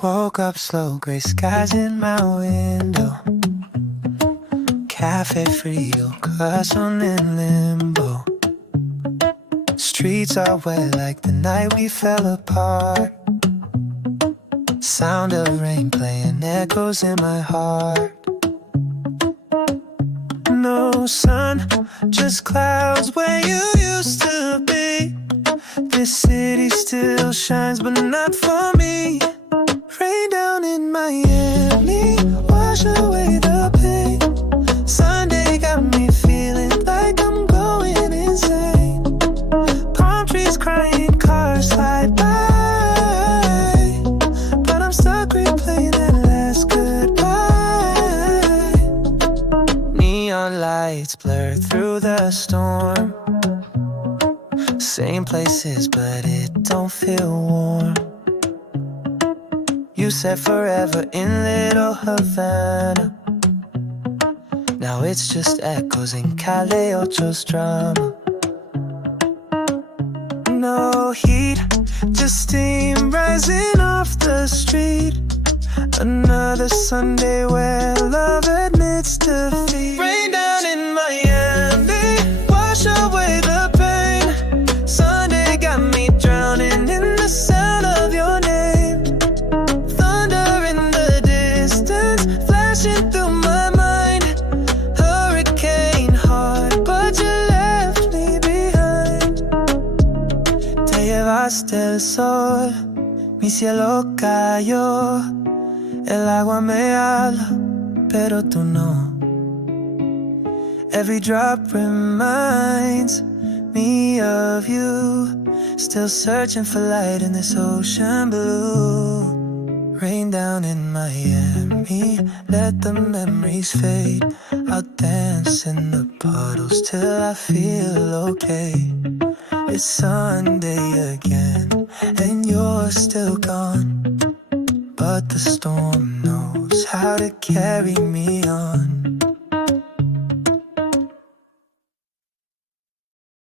Woke up slow, gray skies in my window. Cafe frio, corazón in limbo. Streets are wet like the night we fell apart. Sound of rain playing echoes in my heart. No sun, just clouds where you used to be. This city still shines, but not for me. Rain down in Miami, wash away the pain. Sunday got me feeling like I'm going insane. Palm trees crying, cars slide by, but I'm stuck replaying that last goodbye. Neon lights blur through the storm. Same places, but it don't feel warm. You said forever in Little Havana. Now it's just echoes in Calle Ocho's drama. No heat, just steam rising off the street. Another Sunday where love admits defeat. Rain down in Miami, wash away the pain. Sunday got me drowning in the sound of your name. Thunder in the distance, flashing through my mind. Hurricane heart, but you left me behind. Te llevaste el sol, mi cielo cayó. El agua me habla, pero tú no. Every drop reminds me of you. Still searching for light in this ocean blue. Rain down in Miami, let the memories fade. I'll dance in the puddles till I feel okay. It's Sunday again, and you're still gone. But the storm knows how to carry me on.